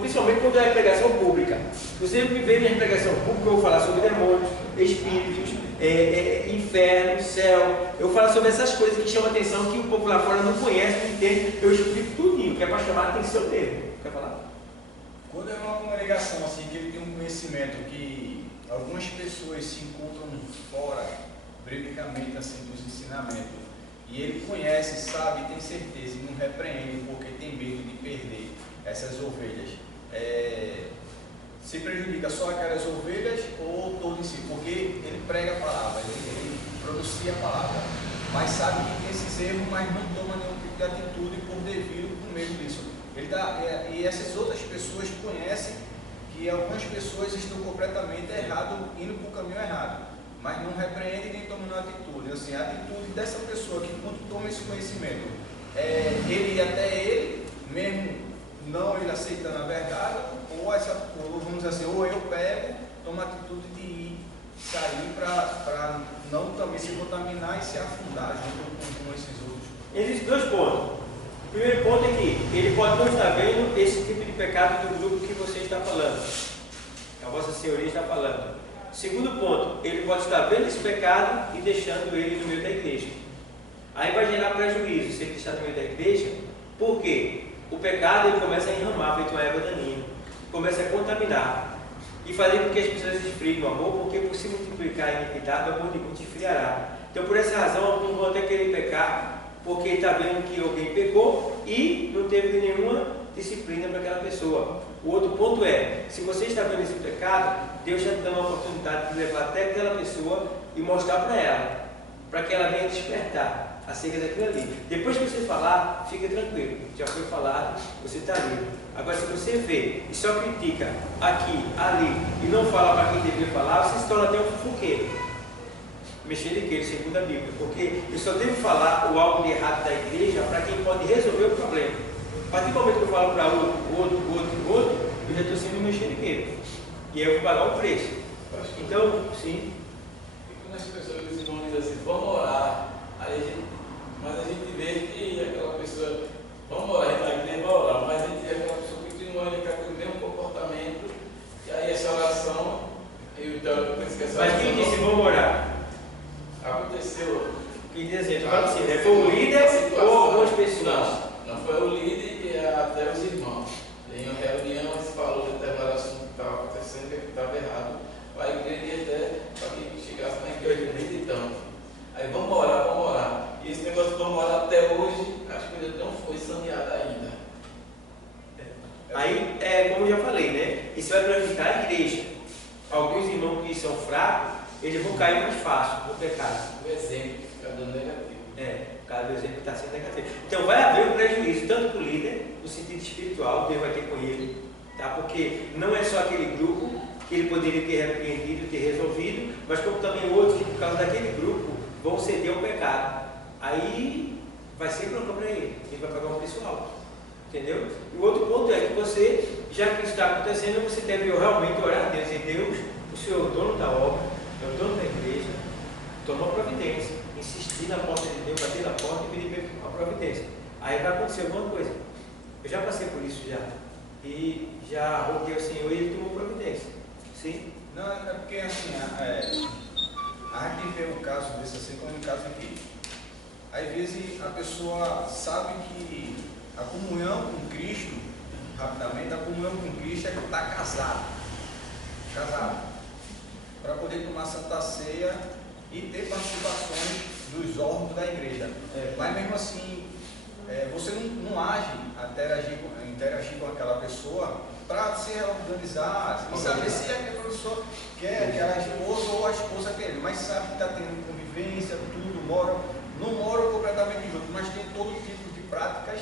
Principalmente quando é pregação pública. Se você ver minha pregação pública, eu vou falar sobre demônios, espíritos, inferno, céu. Eu falo sobre essas coisas que chamam a atenção, que o povo lá fora não conhece, não entende. Eu explico tudinho, que é para chamar a atenção dele. Quer falar? Quando é uma congregação assim, que ele tem um conhecimento que algumas pessoas se encontram fora, biblicamente, assim, dos ensinamentos, e ele conhece, sabe, tem certeza, e não repreende porque tem medo de perder essas ovelhas, se prejudica só aquelas ovelhas ou todo em si, porque ele prega a palavra, ele pronuncia a palavra, mas sabe que tem esses erros, mas não toma nenhum tipo de atitude por devido por medo disso. E essas outras pessoas conhecem que algumas pessoas estão completamente erradas, indo para o caminho errado, mas não repreende nem tomando atitude. Assim, a atitude dessa pessoa que quando toma esse conhecimento, ele ir até ele, mesmo não ele aceitando a verdade, ou vamos dizer assim, ou eu pego, tomo a atitude de ir, sair para não também se contaminar e se afundar junto com esses outros. Existem dois pontos. O primeiro ponto é que ele pode não estar vendo esse tipo de pecado do grupo que você está falando, que a vossa senhoria está falando. Segundo ponto, ele pode estar vendo esse pecado e deixando ele no meio da igreja. Aí vai gerar prejuízo se ele deixar no meio da igreja. Por quê? O pecado ele começa a enramar, feito uma erva daninha, começa a contaminar e fazer com que as pessoas esfriem no amor, porque por se multiplicar a iniquidade, o amor de muitos esfriará. Então, por essa razão, alguns vão até querer pecar, porque está vendo que alguém pecou e não teve nenhuma disciplina para aquela pessoa. O outro ponto é, se você está vendo esse pecado, Deus já te dá uma oportunidade de levar até aquela pessoa e mostrar para ela, para que ela venha despertar acerca daquilo ali. Depois que você falar, fica tranquilo, já foi falado, você está livre. Agora, se você vê e só critica aqui, ali e não fala para quem deveria falar, você se torna até um fofoqueiro, mexeriqueiro, segundo a Bíblia, porque eu só devo falar o algo de errado da igreja para quem pode resolver o problema. A partir do momento que eu falo para outro, eu já estou sendo um mexeriqueiro. E aí eu vou pagar um preço. Então, sim. E quando as pessoas dizem assim, vamos orar, mas a gente vê que aquela pessoa, vamos orar, a gente vai igreja, vai orar, mas a gente vê aquela pessoa continuando com o mesmo comportamento, e aí essa oração, eu então penso que essa mas oração. quem disse vamos orar? Aconteceu. Quem diz assim, foi o líder ou algumas pessoas? Não foi o líder e até os irmãos. Em uma reunião, eles falaram de determinado assunto que estava acontecendo, que estava errado. A igreja até para que chegasse na igreja meditando. Aí vamos orar. E esse negócio de vamos orar até hoje, as coisas não foi saneada ainda. Aí, como eu já falei, né? Isso vai prejudicar a igreja. Alguns irmãos que são fracos, eles vão cair mais fácil no pecado. O exemplo fica dando negativo. Cada exemplo está sendo negativo. Então vai haver um prejuízo, tanto para o líder, no sentido espiritual, Deus vai ter com ele, tá? Porque não é só aquele grupo que ele poderia ter repreendido, ter resolvido, mas como também outros que por causa daquele grupo vão ceder ao pecado. Aí vai ser bronca para ele vai pagar um preço alto. Entendeu? E o outro ponto é que você, já que isso está acontecendo, você deve realmente orar a Deus. E Deus, o Senhor é o dono da obra, é o dono da igreja, toma providência. Insistir na porta de Deus, bater na porta e pedir uma providência. Aí vai acontecer alguma coisa. Eu já passei por isso já. E já roguei ao Senhor e Ele tomou providência. Sim? Não, é porque assim, a gente vê um caso desse assim, como um caso aqui. Às vezes a pessoa sabe que a comunhão com Cristo, rapidamente, a comunhão com Cristo é que está casado. Para poder tomar Santa Ceia e ter participações dos órgãos da igreja. Mas mesmo assim, você não age a interagir com aquela pessoa para se organizar e saber se aquela pessoa quer aquela esposa ou a esposa quer ele, mas sabe que está tendo convivência, tudo, não moram completamente juntos, mas tem todo tipo de práticas,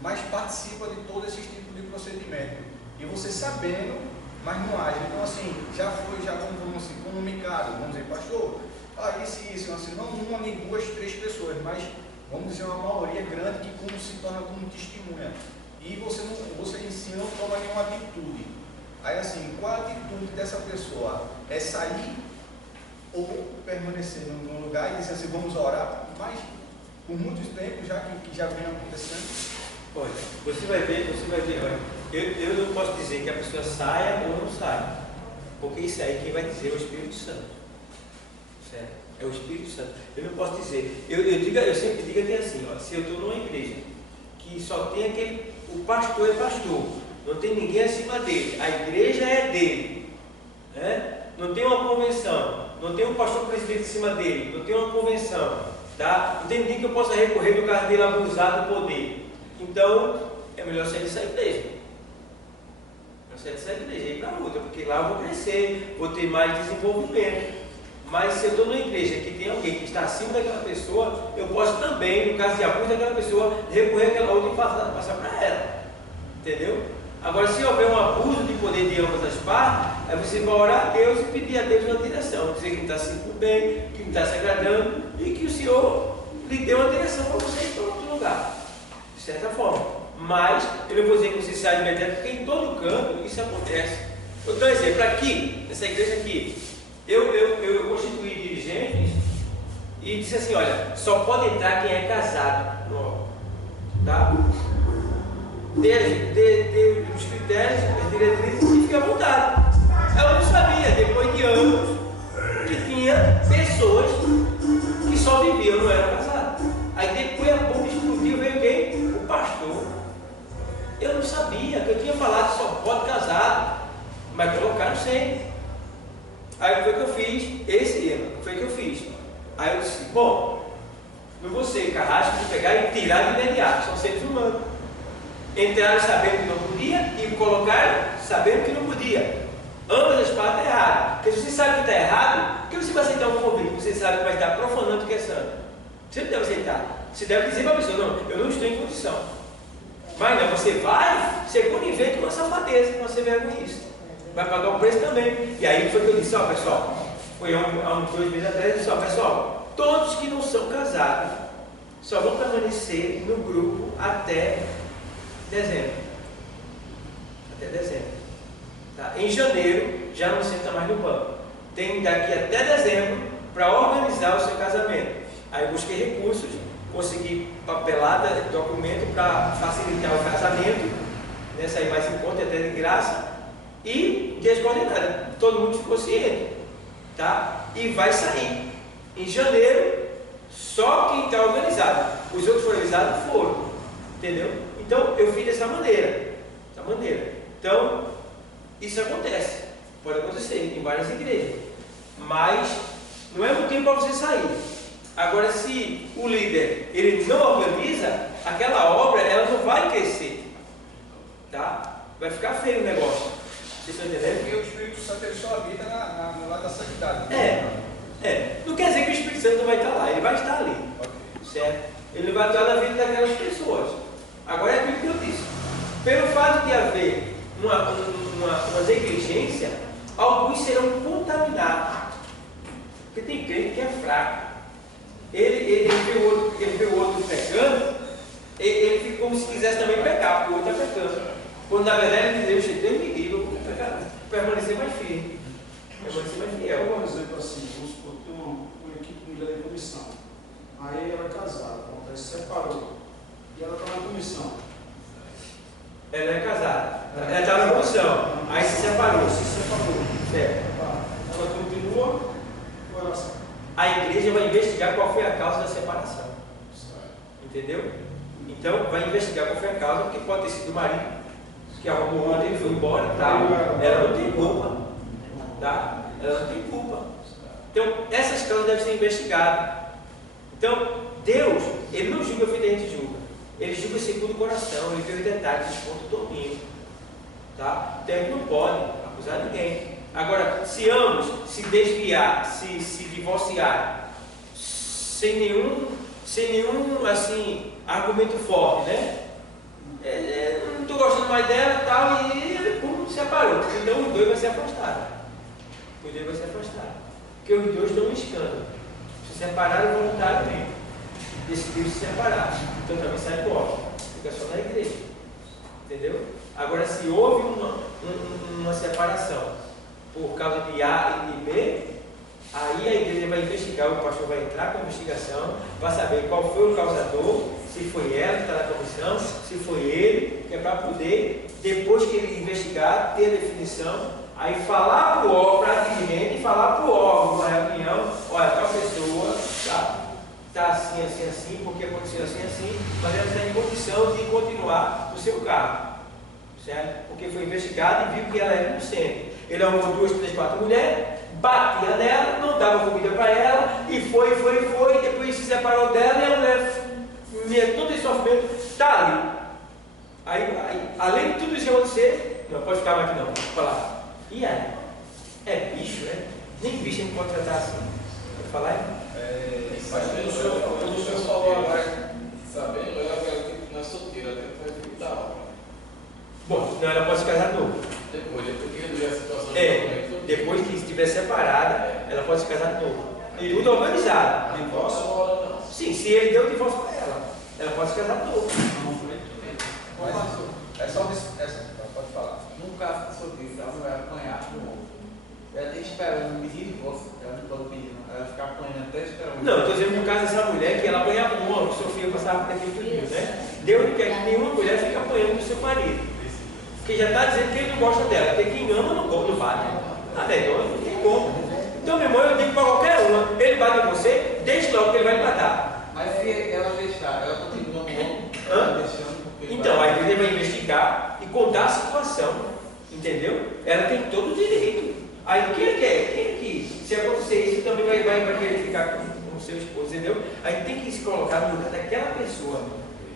mas participa de todos esses tipos de procedimento. E você sabendo, mas não age. Então assim, já vamos assim, comunicado, vamos dizer, pastor, isso, assim, não uma nem duas, três pessoas, mas vamos dizer uma maioria grande que como se torna como testemunha. E você em si não toma nenhuma atitude. Aí assim, qual a atitude dessa pessoa? É sair ou permanecer no lugar e dizer assim, vamos orar, mas por muitos tempos já que já vem acontecendo. Olha, você vai ver, olha, eu não posso dizer que a pessoa saia ou não saia, porque isso aí quem vai dizer é o Espírito Santo, certo? É o Espírito Santo. Eu não posso dizer, eu sempre digo aqui assim, ó, se eu estou numa igreja que só tem o pastor é pastor, não tem ninguém acima dele, a igreja é dele, né? Não tem uma convenção, não tem um pastor presidente em cima dele, não tem uma convenção, tá? Não tem ninguém que eu possa recorrer no caso dele abusar do poder. Então, é melhor sair dessa igreja. E ir para outra, porque lá eu vou crescer, vou ter mais desenvolvimento. Mas se eu estou numa igreja que tem alguém que está acima daquela pessoa, eu posso também, no caso de abuso daquela pessoa, recorrer àquela outra e passar para ela. Entendeu? Agora, se houver um abuso de poder de ambas as partes, aí você vai orar a Deus e pedir a Deus uma direção, dizer que não está se bem, que não está se agradando e que o Senhor lhe dê uma direção para você ir para outro lugar. De certa forma, mas eu não vou dizer que você sai de imediato, porque em todo canto isso acontece. Eu dou um exemplo, aqui, nessa igreja aqui, eu constituí dirigentes e disse assim, olha, só pode entrar quem é casado no órgão, tá? Dê os critérios, as diretrizes e fica à vontade. Eu não sabia, depois de anos, que tinha pessoas que só viviam, não eram casados. Aí depois a bomba explodiu, veio quem? O pastor. Eu não sabia, que eu tinha falado que só pode casado, mas colocaram sem. Aí foi que eu fiz, foi que eu fiz. Aí eu disse, bom, não vou ser carrasco de pegar e tirar de imediato, são seres humanos. Entraram sabendo que não podia e colocaram sabendo que não podia. Ambas as partes erradas. Porque se você sabe que está errado, por que você vai aceitar um convite? Você sabe que vai estar profanando o que é santo. Você não deve aceitar. Você deve dizer para a pessoa, não, eu não estou em condição. Mas não, você vai ser conivente com a safadeza, com a vergonhice. Vai pagar o preço também. E aí foi que eu disse, ó pessoal, foi há uns 2 meses atrás, eu disse, ó pessoal, todos que não são casados só vão permanecer no grupo até dezembro. Até dezembro. Tá? Em janeiro já não senta mais no banco. Tem daqui até dezembro para organizar o seu casamento. Aí busquei recursos, consegui papelada, documento para facilitar o casamento, né, sair mais em conta, até de graça, e dias coordenados. Todo mundo ficou ciente, tá? E vai sair em janeiro, só quem está organizado. Os outros foram organizados, foram, entendeu? Então eu fiz dessa maneira, Então isso acontece, pode acontecer em várias igrejas, mas não é motivo para você sair. Agora, se o líder ele não organiza, aquela obra ela não vai crescer, tá? Vai ficar feio o negócio. Vocês estão entendendo? Porque o Espírito Santo ele só habita no lado da santidade. Não quer dizer que o Espírito Santo não vai estar lá, ele vai estar ali, certo? Ele vai estar na vida daquelas pessoas. Agora é aquilo que eu disse. Pelo fato de haver uma negligência, alguns serão contaminados. Porque tem crente que é fraco. Ele vê o outro pecando, ele fica como se quisesse também pecar, porque o outro está pecando. Quando na verdade ele diz, Deus me livre, eu vou pecar, permanecer mais firme. Permanecer mais fiel. Eu vou dar um exemplo assim, vamos supor, tem uma equipe de mulher de comissão. Aí ela é casada, ela se separou. E ela está na comissão. Ela é casada, ela está na comissão, aí se separou. Certo. Ela continua com a oração. A igreja vai investigar qual foi a causa da separação. Entendeu? Então vai investigar qual foi a causa, porque pode ter sido o marido que arrumou ontem, ele foi embora e tal. Ela não tem culpa. Tá? Ela não tem culpa. Então essas causas devem ser investigadas. Então Deus, ele não julga feito a gente julga. Ele julga segundo o coração, ele vê os detalhes, os pontos todinhos. Tá? Então ele não pode acusar ninguém. Agora, se ambos se desviar, se divorciar, sem nenhum assim, argumento forte, né? Não estou gostando mais dela e tal, e pum, se separou. Então os dois vão se afastar. Os dois vão se afastar. Porque os dois estão em escândalo. Se separaram voluntariamente. Decidiram se separar. Então também sai do órgão. Fica só na igreja. Entendeu? Agora, se houve uma separação por causa de A e de B, aí a igreja vai investigar, o pastor vai entrar com a investigação para saber qual foi o causador, se foi ela que está na comissão, se foi ele, que é para poder, depois que ele investigar, ter a definição, aí falar para o órgão, para a dirigente, e falar para o órgão, numa reunião, olha, tal pessoa está assim, assim, assim, porque aconteceu assim, assim, mas ela está em condição de continuar o seu cargo. Certo? Porque foi investigado e viu que ela era inocente. Ele arrumou 2, 3, 4 mulheres, batia nela, não dava comida para ela, e foi, e depois se separou dela e a mulher, todo esse sofrimento, está ali. Aí, além de tudo isso acontecer, não pode ficar mais aqui não, pode falar. E aí? É bicho, né? Nem bicho a gente pode tratar assim. Pode falar aí? Mas o senhor falou agora, sabendo, ela não é solteira, até que vai vir da obra. Bom, não, ela pode se casar de novo. Depois que resolver a situação depois que estiver separada, ela pode se casar de novo. E tudo organizado. Divórcio ou não? Sim, se ele deu o divórcio para ela pode se casar de novo. É só pode falar. No caso que o senhor disse, ela vai apanhar de novo. Ela tem que esperar um pedir divórcio, ela não pode pedir, ela ficar apanhando até esperar um. Não, estou dizendo no caso dessa mulher que ela apanhava um homem, que Sofia passava por aquilo tudo, né? Deus não quer que nenhuma mulher fique apanhando do seu marido. Porque já está dizendo que ele não gosta dela, porque quem ama não bate. A melhor não tem como. Então, meu irmão, eu digo para qualquer uma, ele bate em você, deixe logo que ele vai lhe matar. Mas se ela deixar, ela continua no homem, ela deixando porque então, a igreja vai investigar e contar a situação, entendeu? Ela tem todo o direito. Aí quem é que, se acontecer isso, também vai querer ficar com o seu esposo, entendeu? Aí tem que se colocar no lugar daquela pessoa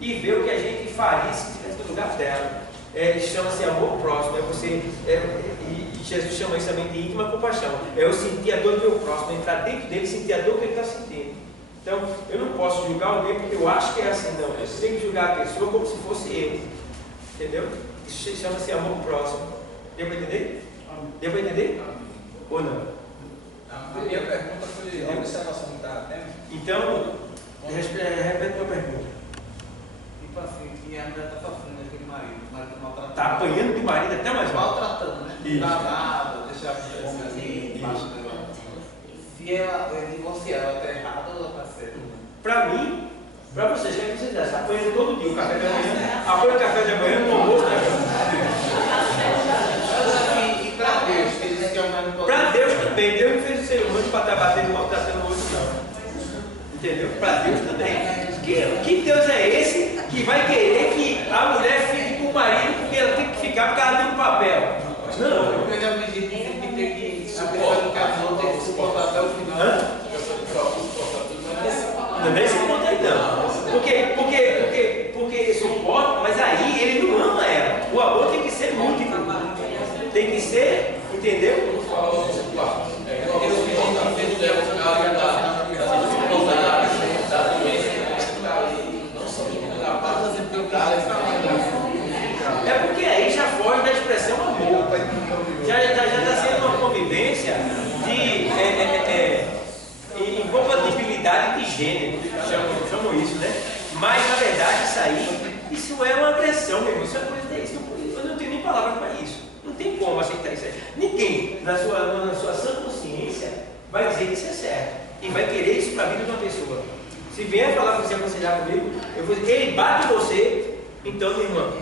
e ver o que a gente faria se estivesse no lugar dela. Chama-se amor próximo, e Jesus chama isso também de íntima compaixão. É eu sentir a dor do meu próximo, entrar dentro dele e sentir a dor que ele está sentindo. Então, eu não posso julgar alguém porque eu acho que é assim, não. Eu tenho que julgar a pessoa como se fosse eu. Entendeu? Isso chama-se amor próximo. Deu para entender? Deu para entender? Ou não? A minha pergunta foi a observação que estava tendo. Então, repete a tua pergunta. tipo assim, que a mulher está sofrendo aquele marido, o marido maltratando. Está apanhando do marido até mais mal. Maltratando, né? Isso. Não dá nada, deixar a homem ali, embaixo do negócio. Se ela divorciar, ela está errada ou ela está certa? Para mim, para vocês, o que vocês acham? Apanhando todo dia o café da manhã, apanha o café da manhã no almoço, né? E para Deus, que ele diz que a mulher não pode. Para Deus também, Deus não fez o ser humano para estar batendo, maltratando o outro, não. Entendeu? Para Deus também. Que Deus é esse que vai querer que a mulher fique com o marido porque ela tem que ficar por causa de um papel? Não. Porque eu já me disse que tem que suportar no casal, tem que suportar até o final. Não é esse ponto aí não. Porque suporta, mas aí ele não ama ela. O amor tem que ser múltiplo. Tem que ser, entendeu? É porque aí já foge da expressão amor. Já está sendo uma convivência de incompatibilidade de gênero. Chamam isso, né? Mas na verdade isso é uma agressão, meu irmão. Isso é coisa disso. Eu não tenho nem palavra para isso. Não tem como aceitar isso aí. Ninguém, na sua sã consciência, vai dizer que isso é certo. E vai querer isso para a vida de uma pessoa. Se vier falar com você, aconselhar comigo, eu vou dizer, ele bate em você, então, minha irmã,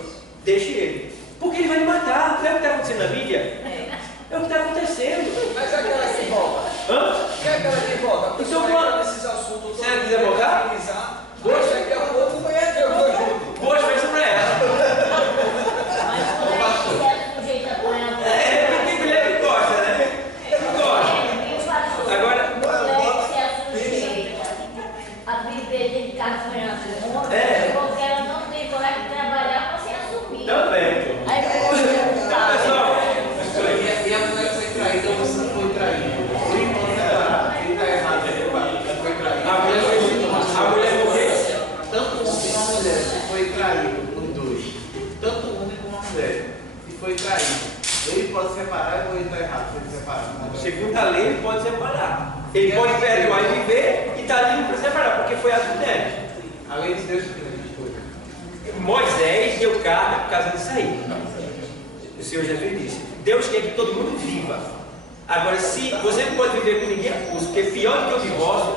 deixe ele. Porque ele vai lhe matar. Não é o que está acontecendo na mídia? É o que está acontecendo. Mas é aquela que volta. Hã? Quem é aquela que volta? A pessoa Então, entra nesses assuntos. se ela quiser voltar, Poxa, daqui a pouco foi eu vou junto. boas festas para ela. Mas quando é que do jeito apanhar Porque mulher que gosta, né? Ele gosta. Agora, mulher que se assujeita a viver dentro de casa apanhando porque ela não tem coragem de trabalhar para se assumir. também. Aí Então, pessoal, E a mulher foi traída foi traído, os dois, tanto o homem como a mulher, e foi traído, ele pode separar ou ele está errado se ele separar? Segundo a lei, ele pode separar. Ele pode perdoar e viver e está livre para separar, porque foi adultério. A lei de Deus tem coisa. Moisés deu carta por causa disso aí. O Senhor Jesus disse: Deus quer que todo mundo viva. Agora, se você não pode viver com ninguém, acusa, porque pior do que o divórcio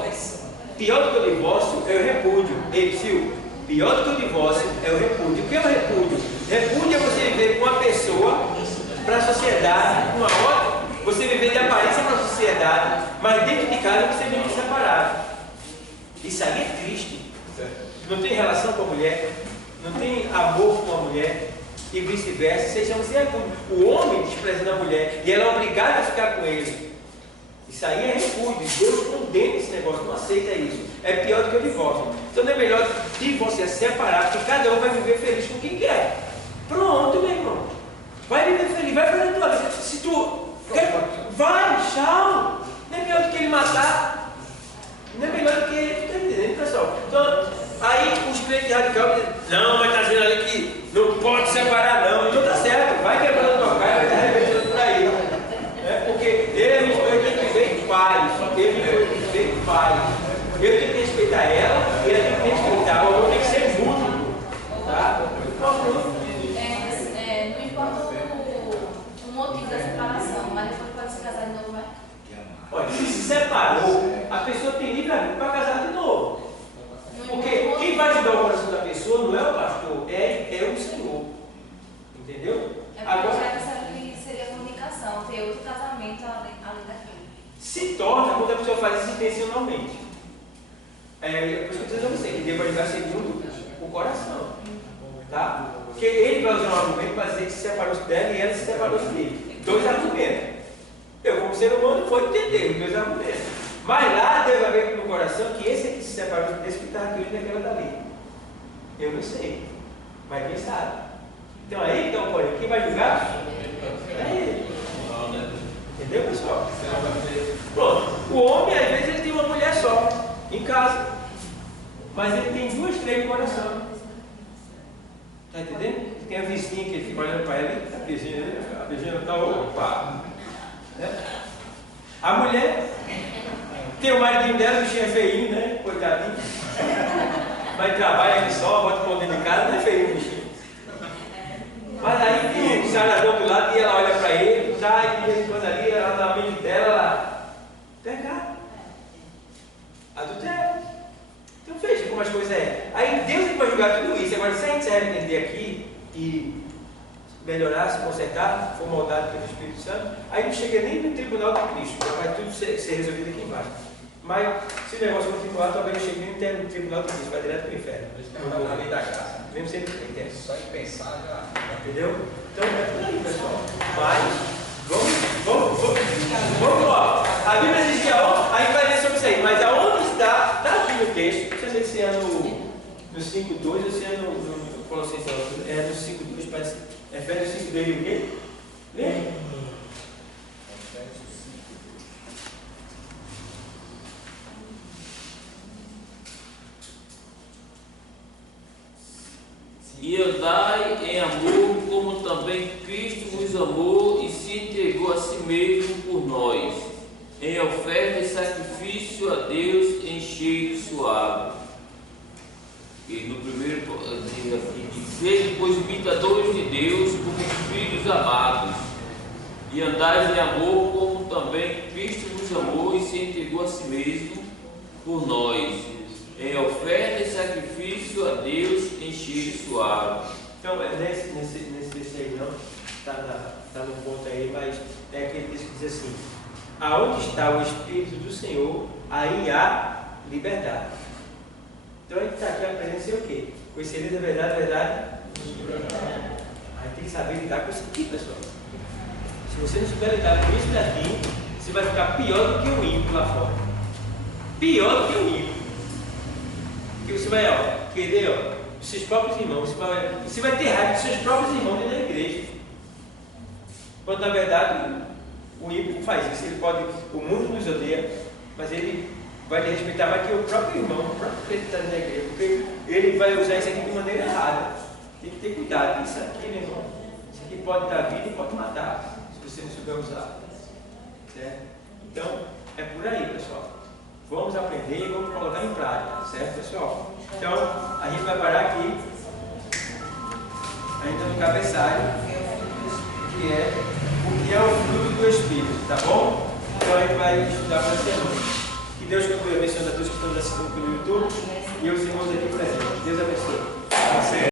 é o repúdio. Ei, Sil, pior do que o divórcio é o repúdio. O que é o repúdio? Repúdio é você viver com uma pessoa para a sociedade, com uma outra, você viver de aparência para a sociedade, mas dentro de casa você vive separado. Isso aí é triste. Não tem relação com a mulher, não tem amor com a mulher, e vice-versa. Vocês chamam de repúdio. O homem desprezando a mulher e ela é obrigada a ficar com ele. Isso aí é repúdio. Deus condena esse negócio, não aceita isso. É pior do que o divórcio. Então não é melhor divorciar, separar, porque cada um vai viver feliz com quem quer. Pronto, meu irmão. Vai viver feliz, vai fazer a tua vida. Se tu quer, vai, tchau. Não é melhor do que ele matar. Não é melhor do que ele. Está entendendo, pessoal? Então, aí os crentes radicais dizem: não, mas está dizendo ali que não pode separar, não. Então tá certo, vai quebrando a tua cara, vai estar arrebentando por aí. Porque ele tem que viver em paz. Ele tem que viver em paz. Eu tenho que respeitar ela, ele tem que respeitar. O amor tem que ser mútuo. Tá? Não importa o motivo da separação, mas depois pode se casar de novo, vai? Olha, se separou, a pessoa tem livre-arbítrio para casar de novo. Porque quem vai ajudar o coração da pessoa não é o pastor, é o Senhor. Entendeu? É porque agora, já disseram que seria comunicação, ter outro casamento além daquele. Se torna quando a pessoa faz isso intencionalmente. Por isso que eu estou dizendo a você, que Deus vai ajudar segundo o coração. Tá? Porque ele vai usar um argumento para dizer que se separou-se dela e ela se separou-se dele. Dois argumentos. Eu, como ser humano, vou entender os dois argumentos. Mas lá Deus vai ver no coração que esse aqui se separou desse que está aqui hoje naquela dali. Eu não sei. Mas quem sabe? Então aí, então, porém, quem vai julgar? É ele. Entendeu, pessoal? Pronto. O homem, às vezes, ele tem uma mulher só em casa. Mas ele tem duas, três no coração. Está entendendo? Tem a vizinha que ele fica olhando para ela, a vizinha está opa. Né? A mulher tem o maridinho dela, o bichinho é feinho, né? Coitadinho. Mas trabalha aqui só, bota o pão dentro de casa, não é feio o bichinho. Mas aí tem o sarador do lado e ela olha para ele, tá, e quando ali, ela na mente dela, ela pecado. Adultério. Então veja como as coisas é. Aí Deus vai julgar tudo isso. Agora, se a gente se arrepender aqui e melhorar, se consertar, for moldado pelo Espírito Santo, aí não chega nem no tribunal de Cristo, já vai tudo ser resolvido aqui embaixo. Mas se o negócio continuar, talvez não chegue nem no tribunal de Cristo, vai direto para o inferno. Na lei da graça. Mesmo sempre entende. Só em pensar já. Entendeu? Então é tudo aí, pessoal. Mas vamos lá. A Bíblia diz que a gente vai ler sobre isso aí, mas aonde está aqui no texto, não sei se é no 5.2 ou se é no Colossenses, é no 5.2, parece. Efésios 5.2 e o quê? Lê. E andai em amor, como também Cristo vos amou e se entregou a si mesmo por nós, em oferta e sacrifício a Deus em cheiro suave. E no primeiro diz aqui: sede, pois, imitadores de Deus, como filhos amados, e andais em amor, como também Cristo vos amou e se entregou a si mesmo por nós, em oferta e sacrifício a Deus em cheiro suave. Então, nesse aí não, está no ponto aí, mas é aquele texto que diz assim: aonde está o Espírito do Senhor, aí há liberdade. Então a gente está aqui aprendendo a ser o quê? Conhecereis a verdade, a gente tem que saber lidar com isso aqui, pessoal. Se você não souber lidar com isso daqui, você vai ficar pior do que o ímpio lá fora. Pior do que o ímpio. Porque você vai querer os seus próprios irmãos, você vai ter raiva dos seus próprios irmãos dentro da igreja. Quando na verdade o ímpio faz isso, ele pode, o mundo nos odeia, mas ele vai te respeitar mais que o próprio irmão, o próprio crente que está dentro da igreja, porque ele vai usar isso aqui de maneira errada. Tem que ter cuidado. Isso aqui, meu irmão, isso aqui pode dar vida e pode matar, se você não souber usar. Certo? Então, é por aí, pessoal. Vamos aprender e vamos colocar em prática, certo, pessoal? Então, a gente vai parar aqui, ainda no cabeçalho, que é o que é o fruto do Espírito, tá bom? Então, a gente vai estudar para a semana. Que Deus continue abençoando a todos que estão assistindo pelo YouTube e os irmãos aqui presentes. Deus abençoe.